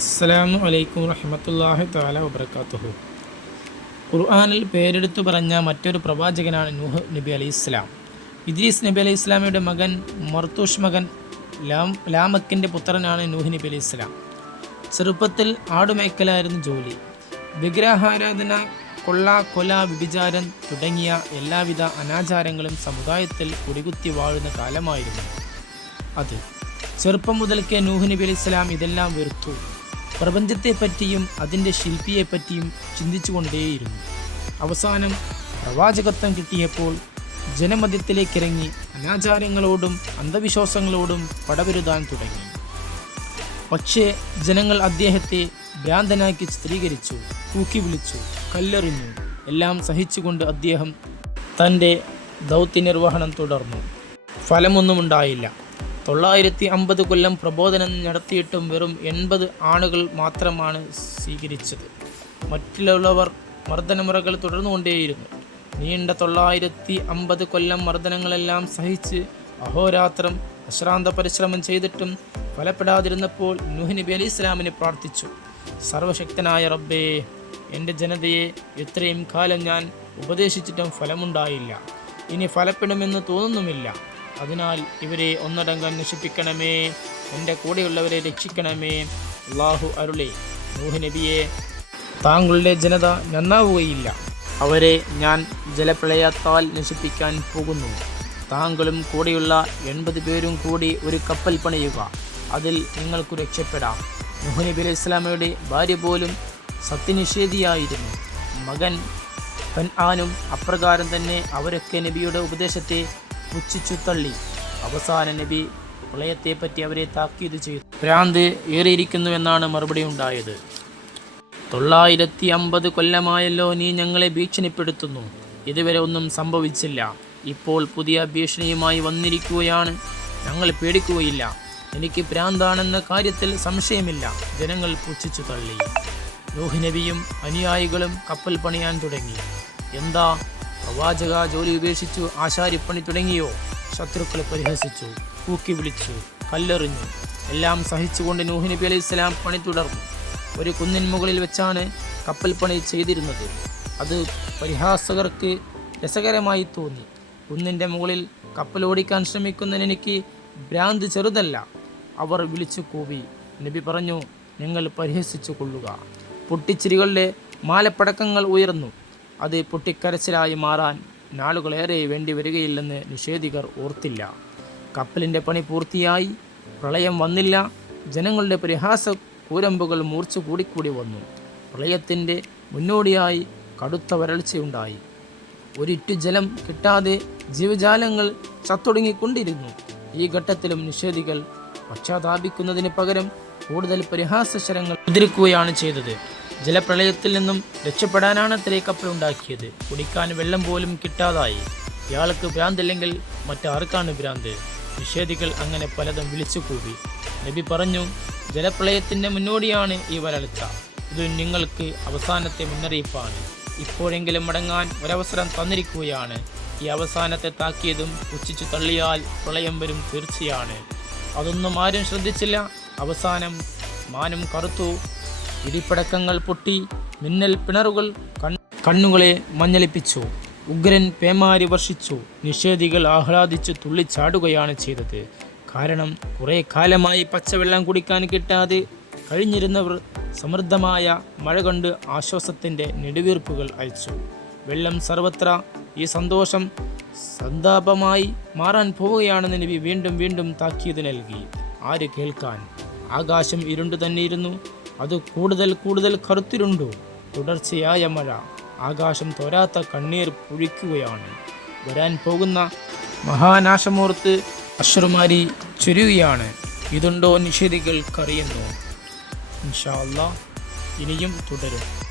അസ്സലാമു വലൈക്കും റഹ്മത്തുള്ളാഹി താല വബറകാതുഹു. ഖുർആാനിൽ പേരെടുത്തു പറഞ്ഞ മറ്റൊരു പ്രവാചകനാണ് നൂഹ് നബി അലൈഹി ഇസ്ലാം ഇദ്രീസ് നബി അലൈഹി ഇസ്ലാമിയുടെ മകൻ മർത്തൂഷ് മകൻ ലാം ലാമക്കിന്റെ പുത്രനാണ് നൂഹ് നബി അലൈഹി ഇസ്ലാം ചെറുപ്പത്തിൽ ആടുമേക്കലായിരുന്നു ജോലി. വിഗ്രഹാരാധന കൊള്ള കൊല വ്യഭിചാരം തുടങ്ങിയ എല്ലാവിധ അനാചാരങ്ങളും സമുദായത്തിൽ കുടികുത്തി വാഴുന്ന കാലമായിരുന്നു അത്. ചെറുപ്പം മുതൽക്കേ നൂഹ് നബി അലൈഹി ഇസ്ലാം ഇതെല്ലാം വെറുത്തു. പ്രപഞ്ചത്തെപ്പറ്റിയും അതിന്റെ ശില്പിയെപ്പറ്റിയും ചിന്തിച്ചുകൊണ്ടേയിരുന്നു. അവസാനം പ്രവാചകത്വം കിട്ടിയപ്പോൾ ജനമധ്യത്തിലേക്കിറങ്ങി അനാചാരങ്ങളോടും അന്ധവിശ്വാസങ്ങളോടും പടവരുതാൻ തുടങ്ങി. പക്ഷേ ജനങ്ങൾ അദ്ദേഹത്തെ ഭ്രാന്തനാക്കി ചിത്രീകരിച്ചു തൂക്കി വിളിച്ചു കല്ലെറിഞ്ഞു. എല്ലാം സഹിച്ചുകൊണ്ട് അദ്ദേഹം തന്റെ ദൗത്യനിർവഹണം തുടർന്നു. ഫലമൊന്നും ഉണ്ടായില്ല. തൊള്ളായിരത്തി അമ്പത് കൊല്ലം പ്രബോധനം നടത്തിയിട്ടും വെറും എൺപത് ആളുകൾ മാത്രമാണ് സ്വീകരിച്ചത്. മറ്റുള്ളവർ മർദ്ദനമുറകൾ തുടർന്നുകൊണ്ടേയിരുന്നു. നീണ്ട തൊള്ളായിരത്തി അമ്പത് കൊല്ലം മർദ്ദനങ്ങളെല്ലാം സഹിച്ച് അഹോരാത്രം അശ്രാന്ത പരിശ്രമം ചെയ്തിട്ടും ഫലപ്പെടാതിരുന്നപ്പോൾ നൂഹ് നബി അലി ഇസ്ലാമിനെ പ്രാർത്ഥിച്ചു. സർവശക്തനായ റബ്ബേ എന്റെ ജനതയെ എത്രയും കാലം ഞാൻ ഉപദേശിച്ചിട്ടും ഫലമുണ്ടായില്ല. ഇനി ഫലപ്പെടുമെന്ന് തോന്നുന്നുമില്ല. അതിനാൽ ഇവരെ ഒന്നടങ്കം നശിപ്പിക്കണമേ. എന്റെ കൂടെയുള്ളവരെ രക്ഷിക്കണമേ. അള്ളാഹു അരുളെ നൂഹ് നബിയെ താങ്കളുടെ ജനത നന്നാവുകയില്ല. അവരെ ഞാൻ ജലപ്രളയത്താൽ നശിപ്പിക്കാൻ പോകുന്നു. താങ്കളും കൂടെയുള്ള എൺപത് പേരും കൂടി ഒരു കപ്പൽ പണിയുക. അതിൽ നിങ്ങൾക്ക് രക്ഷപ്പെടാം. നൂഹ് നബി അലൈഹി ഇസ്ലാമയുടെ ഭാര്യ പോലും സത്യനിഷേധിയായിരുന്നു. മകൻ ഫൻ ആനും അപ്രകാരം തന്നെ അവരൊക്കെ നബിയുടെ ഉപദേശത്തെ പുച്ഛിച്ചു തള്ളി അവസാന നബി പ്രളയത്തെപ്പറ്റി അവരെ താക്കീത് ചെയ്തു. ഭ്രാന്ത് ഏറിയിരിക്കുന്നുവെന്നാണ് മറുപടി ഉണ്ടായത്. തൊള്ളായിരത്തി അമ്പത് കൊല്ലമായല്ലോ നീ ഞങ്ങളെ ഭീഷണിപ്പെടുത്തുന്നു. ഇതുവരെ ഒന്നും സംഭവിച്ചില്ല. ഇപ്പോൾ പുതിയ ഭീഷണിയുമായി വന്നിരിക്കുകയാണ്. ഞങ്ങൾ പേടിക്കുകയില്ല. എനിക്ക് ഭ്രാന്താണെന്ന കാര്യത്തിൽ സംശയമില്ല. ജനങ്ങൾ പുച്ഛിച്ചു തള്ളി നൂഹ് നബിയും അനുയായികളും കപ്പൽ പണിയാൻ തുടങ്ങി. എന്താ പ്രവാചക ജോലി ഉപേക്ഷിച്ചു ആശാരിപ്പണി തുടങ്ങിയോ? ശത്രുക്കളെ പരിഹസിച്ചു കൂക്കി വിളിച്ചു കല്ലെറിഞ്ഞു. എല്ലാം സഹിച്ചുകൊണ്ട് നൂഹ് നബി അലൈഹി പണി തുടർന്നു. ഒരു കുന്നിൻ മുകളിൽ വെച്ചാണ് കപ്പൽ പണി ചെയ്തിരുന്നത്. അത് പരിഹാസകർക്ക് രസകരമായി തോന്നി. കുന്നിന്റെ മുകളിൽ കപ്പൽ ഓടിക്കാൻ ശ്രമിക്കുന്നതിന് എനിക്ക് ഭ്രാന്ത് ചെറുതല്ല. അവർ വിളിച്ചു കൂവി. നബി പറഞ്ഞു നിങ്ങൾ പരിഹസിച്ചു കൊള്ളുക. പൊട്ടിച്ചിരികളുടെ മാലപ്പടക്കങ്ങൾ ഉയർന്നു. അത് പൊട്ടിക്കരച്ചിലായി മാറാൻ നാളുകളേറെ വേണ്ടി വരികയില്ലെന്ന് നിഷേധികർ ഓർത്തില്ല. കപ്പലിന്റെ പണി പൂർത്തിയായി പ്രളയം വന്നില്ല ജനങ്ങളുടെ പരിഹാസ കൂരമ്പുകൾ മൂർച്ച കൂടിക്കൂടി വന്നു. പ്രളയത്തിന്റെ മുന്നോടിയായി കടുത്ത വരൾച്ചയുണ്ടായി. ഒരിറ്റു ജലം കിട്ടാതെ ജീവജാലങ്ങൾ ചത്തൊടുങ്ങിക്കൊണ്ടിരുന്നു. ഈ ഘട്ടത്തിലും നിഷേധികൾ പശ്ചാത്താപിക്കുന്നതിന് പകരം കൂടുതൽ പരിഹാസ ശരങ്ങൾ എതിർക്കുകയാണ് ചെയ്തത്. ജലപ്രളയത്തിൽ നിന്നും രക്ഷപ്പെടാനാണ് അത്രേ കപ്പലുണ്ടാക്കിയത് കുടിക്കാൻ വെള്ളം പോലും കിട്ടാതായി. ഇയാൾക്ക് ഭ്രാന്തില്ലെങ്കിൽ മറ്റാർക്കാണ് ഭ്രാന്ത്? നിഷേധികൾ അങ്ങനെ പലതും വിളിച്ചു കൂവി നബി പറഞ്ഞു ജലപ്രളയത്തിന്റെ മുന്നോടിയാണ് ഈ വരൾച്ച. ഇത് നിങ്ങൾക്ക് അവസാനത്തെ മുന്നറിയിപ്പാണ്. ഇപ്പോഴെങ്കിലും മടങ്ങാൻ ഒരവസരം തന്നിരിക്കുകയാണ്. ഈ അവസാനത്തെ താക്കിയതും ഉച്ചിച്ചു തള്ളിയാൽ പ്രളയം വരും തീർച്ചയാണ്. അതൊന്നും ആരും ശ്രദ്ധിച്ചില്ല. അവസാനം മാനും കറുത്തു. ഇടിപ്പടക്കങ്ങൾ പൊട്ടി മിന്നൽ പിണറുകൾ കണ്ണുകളെ മഞ്ഞളിപ്പിച്ചു. ഉഗ്രൻ പേമാരി വർഷിച്ചു. നിഷേധികൾ ആഹ്ലാദിച്ച് തുള്ളിച്ചാടുകയാണ് ചെയ്തത്. കാരണം കുറേ കാലമായി പച്ചവെള്ളം കുടിക്കാൻ കിട്ടാതെ കഴിഞ്ഞിരുന്നവർ സമൃദ്ധമായ മഴ കണ്ട് ആശ്വാസത്തിന്റെ നെടുവീർപ്പുകൾ അയച്ചു. വെള്ളം സർവത്ര ഈ സന്തോഷം സന്താപമായി മാറാൻ പോവുകയാണെന്ന് നബി വീണ്ടും വീണ്ടും താക്കീത് നൽകി. ആര് കേൾക്കാൻ? ആകാശം ഇരുണ്ടു തന്നെയിരുന്നു അത് കൂടുതൽ കൂടുതൽ കറുത്തിരുണ്ടു. തുടർച്ചയായ മഴ. ആകാശം തോരാത്ത കണ്ണീർ പൊഴിക്കുകയാണ്. വരാൻ പോകുന്ന മഹാനാശമോർത്ത് അശ്രുമാരി ചുരുകയാണ് ഇതുണ്ടോ നിഷേധികൾക്കറിയുന്നു ഇൻഷാ അല്ലാ ഇനിയും തുടരും.